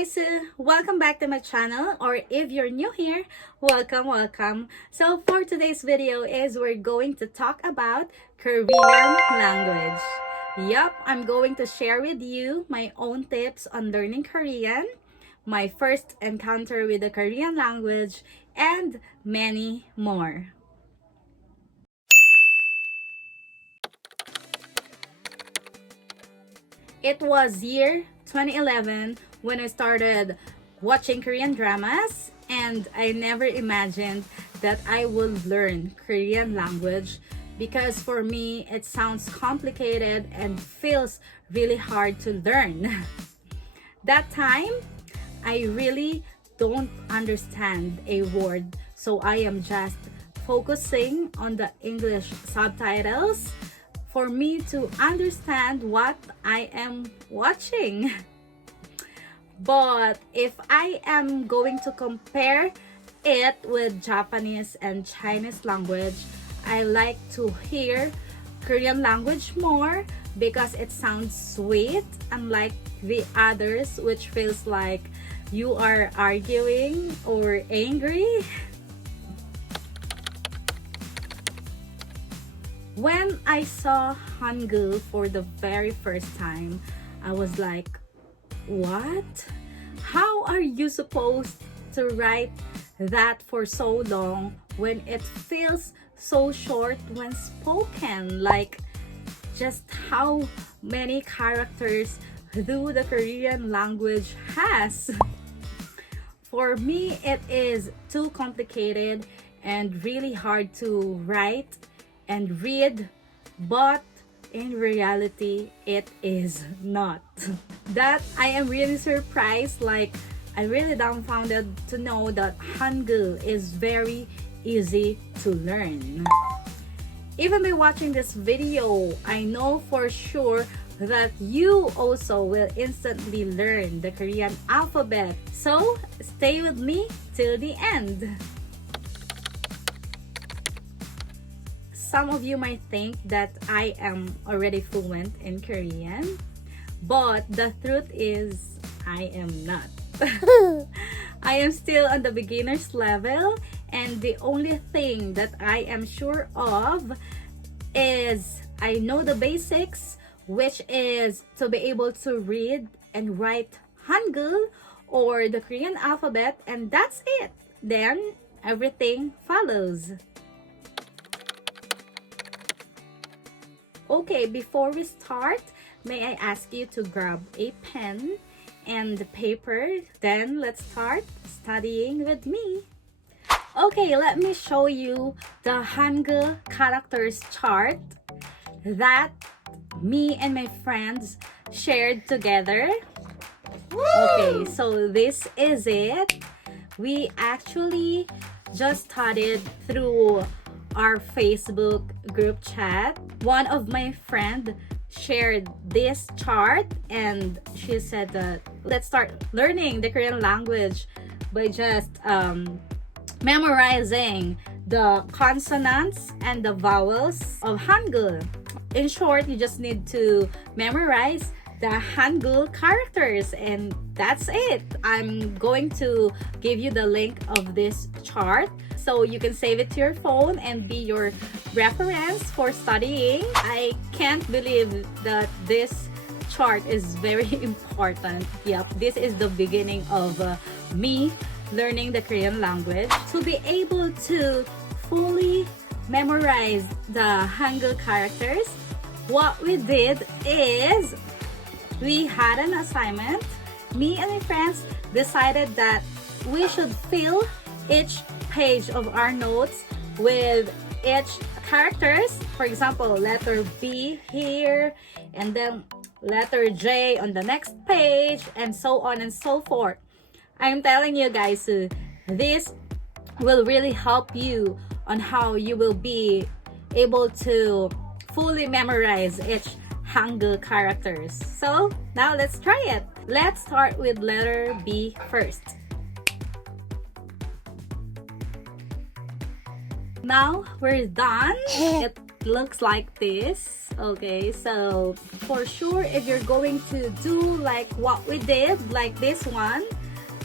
guys, welcome back to my channel, or if you're new here, welcome. So for today's video is we're going to talk about Korean language. Yup, I'm going to share with you my own tips on learning Korean, my first encounter with the Korean language, and many more. It was year 2011 when I started watching Korean dramas, and I never imagined that I would learn Korean language because for me it sounds complicated and feels really hard to learn. That time, I really don't understand a word, so I am just focusing on the English subtitles for me to understand what I am watching. But if I am going to compare it with Japanese and Chinese language, I like to hear Korean language more because it sounds sweet, unlike the others which feels like you are arguing or angry. When I saw Hangul for the very first time, I was like, what? How are you supposed to write that for so long when it feels so short when spoken? Like, just how many characters do the Korean language has? For me, it is too complicated and really hard to write and read, but in reality it is not. That I am really surprised, like I really dumbfounded to know that Hangul is very easy to learn. Even by watching this video, I know for sure that you also will instantly learn the Korean alphabet. So stay with me till the end. Some of you might think that I am already fluent in Korean, but the truth is I am not. I am still on the beginner's level, and the only thing that I am sure of is I know the basics, which is to be able to read and write Hangul or the Korean alphabet, and that's it. Then everything follows. Okay, before we start, may I ask you to grab a pen and paper? Then let's start studying with me. Okay, let me show you the Hangul characters chart that me and my friends shared together. Okay, so this is it. We actually just studied through our Facebook group chat. One of my friend shared this chart and she said that let's start learning the Korean language by just memorizing the consonants and the vowels of Hangul. In short, you just need to memorize the Hangul characters, and that's it. I'm going to give you the link of this chart so you can save it to your phone and be your reference for studying. I can't believe that this chart is very important. Yep, this is the beginning of me learning the Korean language. To be able to fully memorize the Hangul characters, what we did is we had an assignment. Me and my friends decided that we should fill each page of our notes with each characters. For example, letter B here, and then letter J on the next page, and so on and so forth. I'm telling you guys, this will really help you on how you will be able to fully memorize each Hangul characters. So now let's try it. Let's start with letter B first. Now we're done. It looks like this. Okay, so for sure, if you're going to do like what we did, like this one,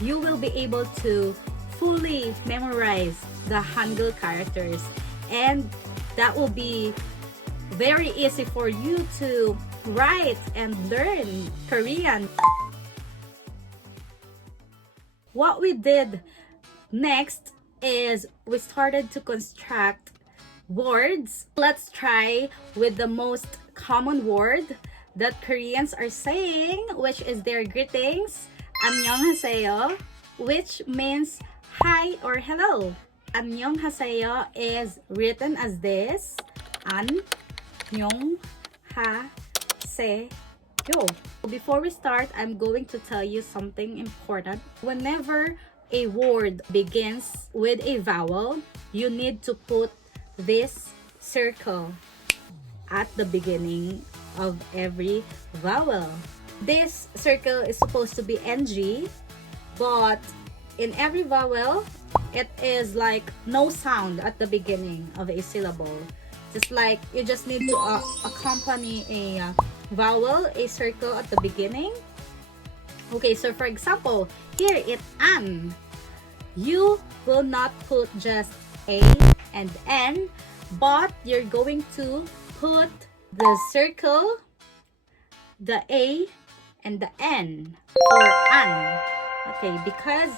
you will be able to fully memorize the Hangul characters, and that will be very easy for you to write and learn Korean. What we did next is we started to construct words. Let's try with the most common word that Koreans are saying, which is their greetings, 안녕하세요, which means hi or hello. 안녕하세요 is written as this, 안녕하세요. Before we start, I'm going to tell you something important. Whenever a word begins with a vowel, you need to put this circle at the beginning of every vowel. This circle is supposed to be ENG, but in every vowel, it is like no sound at the beginning of a syllable. Just like you just need to accompany a vowel, a circle at the beginning. Okay, so for example, here it's an. You will not put just a and n, but you're going to put the circle, the a, and the n for an. Okay, because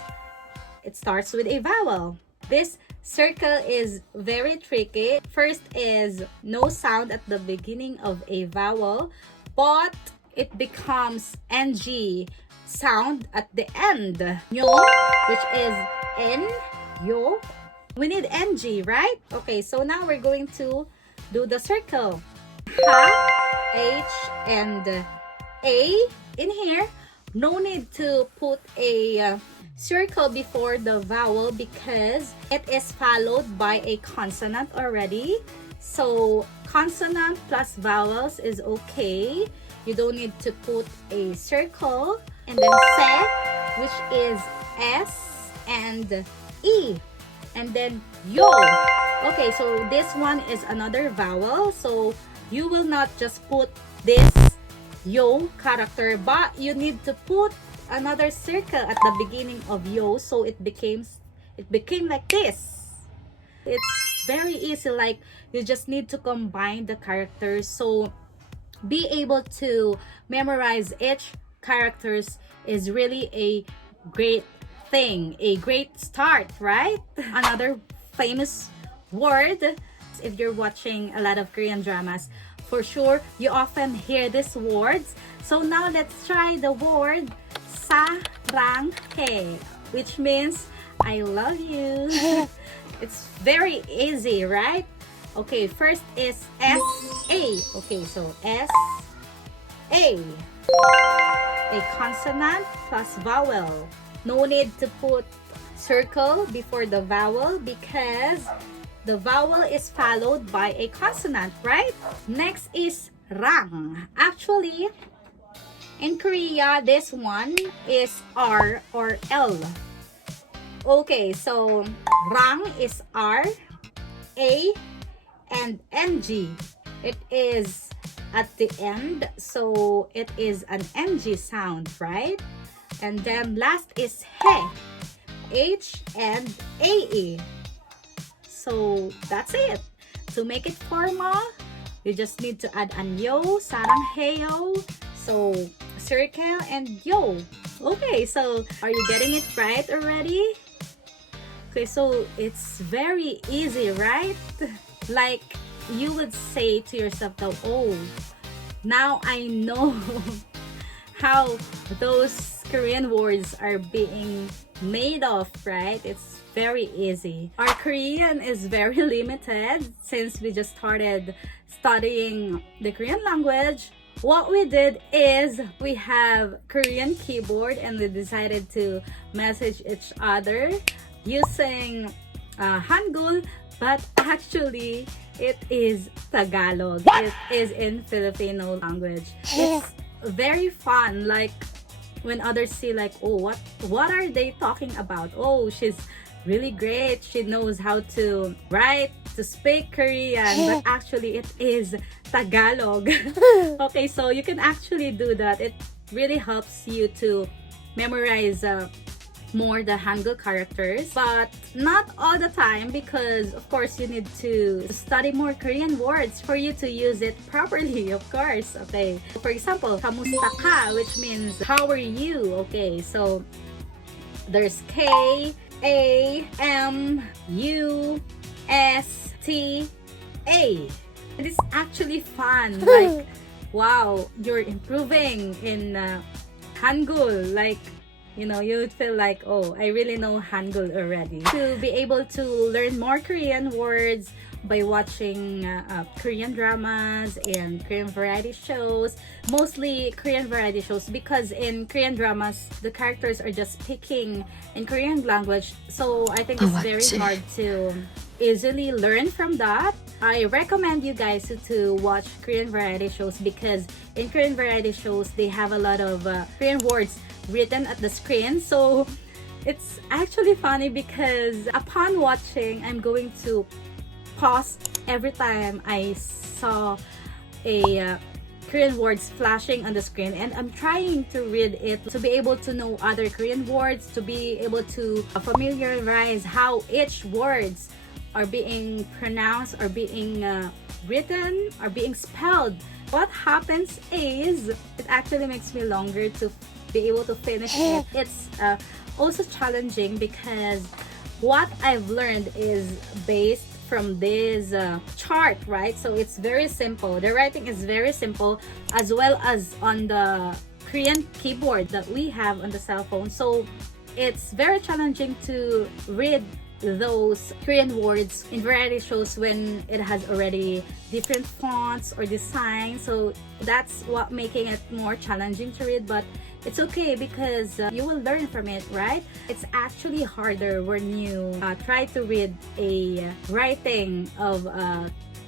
it starts with a vowel. This circle is very tricky. First is no sound at the beginning of a vowel, but it becomes ng sound at the end. Yo, which is n, yo. We need ng, right? Okay, so now we're going to do the circle. Ha, h, and a in here. No need to put a circle before the vowel because it is followed by a consonant already. So consonant plus vowels is okay. You don't need to put a circle. And then se, which is s and e. And then yo. Okay, so this one is another vowel. So you will not just put this yo character, but you need to put another circle at the beginning of yo, so it became like this. It's very easy, like you just need to combine the characters. So be able to memorize each characters is really a great thing, a great start, right? Another famous word, if you're watching a lot of Korean dramas, for sure you often hear these words. So now let's try the word 사랑해, which means I love you. It's very easy, right? Okay, first is S-A. Okay, so S-A. A consonant plus vowel. No need to put circle before the vowel because the vowel is followed by a consonant, right? Next is rang. Actually, in Korea, this one is R or L. Okay, so rang is R, A, and NG. It is at the end, so it is an NG sound, right? And then last is he, H and AE. So that's it. To make it formal, you just need to add an yo, 사랑해요. So circle and yo. Okay, so are you getting it right already? Okay, so it's very easy, right? Like you would say to yourself though, oh, now I know how those Korean words are being made of, right? It's very easy. Our Korean is very limited since we just started studying the Korean language. What we did is we have Korean keyboard and we decided to message each other using Hangul, but actually it is Tagalog. It is in Filipino language. It's very fun, like when others see like, oh, what are they talking about? Oh, she's really great. She knows how to write, to speak Korean, but actually it is Tagalog. Okay, so you can actually do that. It really helps you to memorize more the Hangul characters, but not all the time, because of course you need to study more Korean words for you to use it properly, of course. Okay, for example, kamusta ka, which means how are you. Okay, so there's K A M U S T A. It is actually fun. Like, wow, you're improving in Hangul. Like, you know, you would feel like, oh, I really know Hangul already. To be able to learn more Korean words by watching Korean dramas and Korean variety shows, mostly Korean variety shows, because in Korean dramas, the characters are just speaking in Korean language. So I think it's very hard to easily learn from that. I recommend you guys to watch Korean variety shows, because in Korean variety shows, they have a lot of Korean words written at the screen. So it's actually funny, because upon watching, I'm going to pause every time I saw a Korean words flashing on the screen, and I'm trying to read it to be able to know other Korean words, to be able to familiarize how each words are being pronounced, or being written, or being spelled. What happens is it actually makes me longer to be able to finish it. It's also challenging, because what I've learned is based from this chart, right? So it's very simple. The writing is very simple, as well as on the Korean keyboard that we have on the cell phone. So it's very challenging to read those Korean words in variety shows when it has already different fonts or design. So that's what making it more challenging to read, but it's okay, because you will learn from it, right? It's actually harder when you try to read a writing of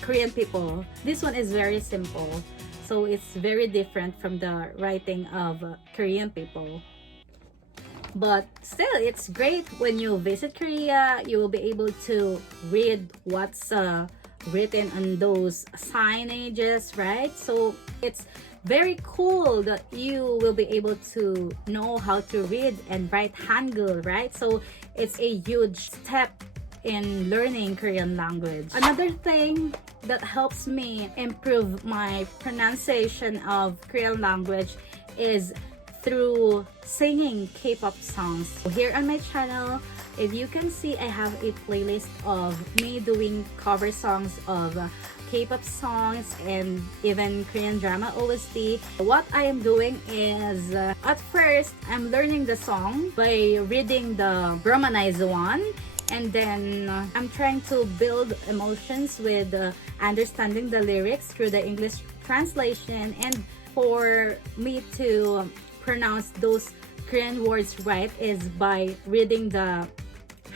Korean people. This one is very simple, so it's very different from the writing of Korean people. But still, it's great when you visit Korea. You will be able to read what's written on those signages, right? So it's very cool that you will be able to know how to read and write Hangul, right? So it's a huge step in learning Korean language. Another thing that helps me improve my pronunciation of Korean language is through singing K-pop songs. Here on my channel, if you can see, I have a playlist of me doing cover songs of K-pop songs and even Korean drama OST. What I am doing is, at first, I'm learning the song by reading the Romanized one, and then I'm trying to build emotions with understanding the lyrics through the English translation. And for me to pronounce those Korean words right is by reading the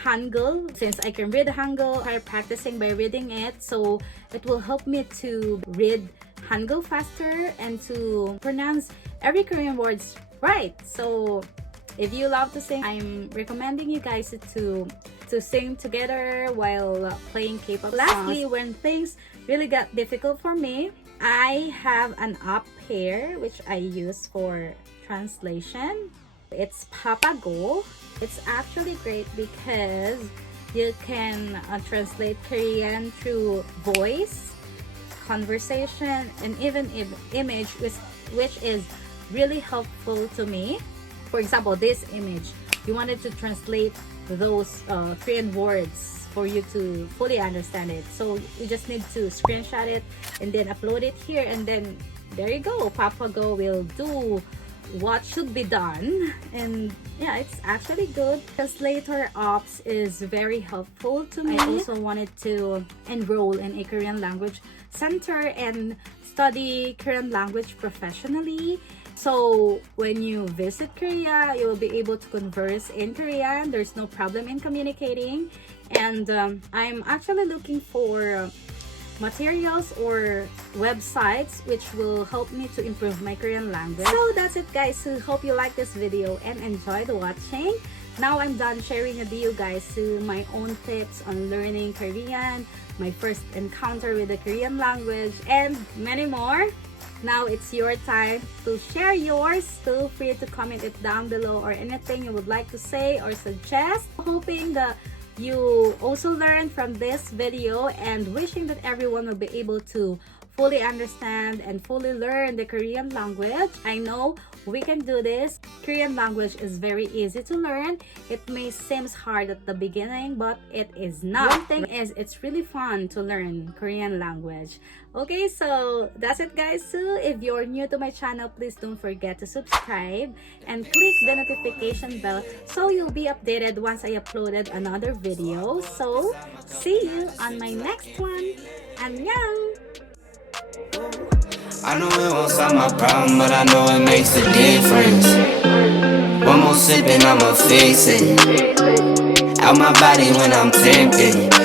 Hangul. Since I can read Hangul, I practicing by reading it, so it will help me to read Hangul faster and to pronounce every Korean words right. So if you love to sing, I'm recommending you guys to sing together while playing K-pop songs. Lastly, when things really got difficult for me, I have an app here which I use for translation. It's Papago. It's actually great because you can translate Korean through voice, conversation, and even image, which is really helpful to me. For example, this image, you wanted to translate those Korean words for you to fully understand it. So you just need to screenshot it and then upload it here, and then there you go. Papago will do what should be done. And yeah, it's actually good. Translator apps is very helpful to me. I also wanted to enroll in a Korean language center and study Korean language professionally. So when you visit Korea, you will be able to converse in Korean. There's no problem in communicating. And I'm actually looking for materials or websites which will help me to improve my Korean language. So that's it, guys. So hope you like this video and enjoyed watching. Now I'm done sharing with you guys my own tips on learning Korean, my first encounter with the Korean language, and many more. Now it's your time to share yours. Feel free to comment it down below or anything you would like to say or suggest. Hoping that you also learned from this video and wishing that everyone will be able to fully understand and fully learn the Korean language. I know we can do this. Korean language is very easy to learn. It may seem hard at the beginning, but it is not. One thing is, it's really fun to learn Korean language. Okay, so that's it guys. So if you're new to my channel, please don't forget to subscribe and click the notification bell so you'll be updated once I uploaded another video. So see you on my next one. Annyeong! I know it won't solve my problem, but I know it makes a difference. One more sip and I'ma fix it. Out my body when I'm tempted.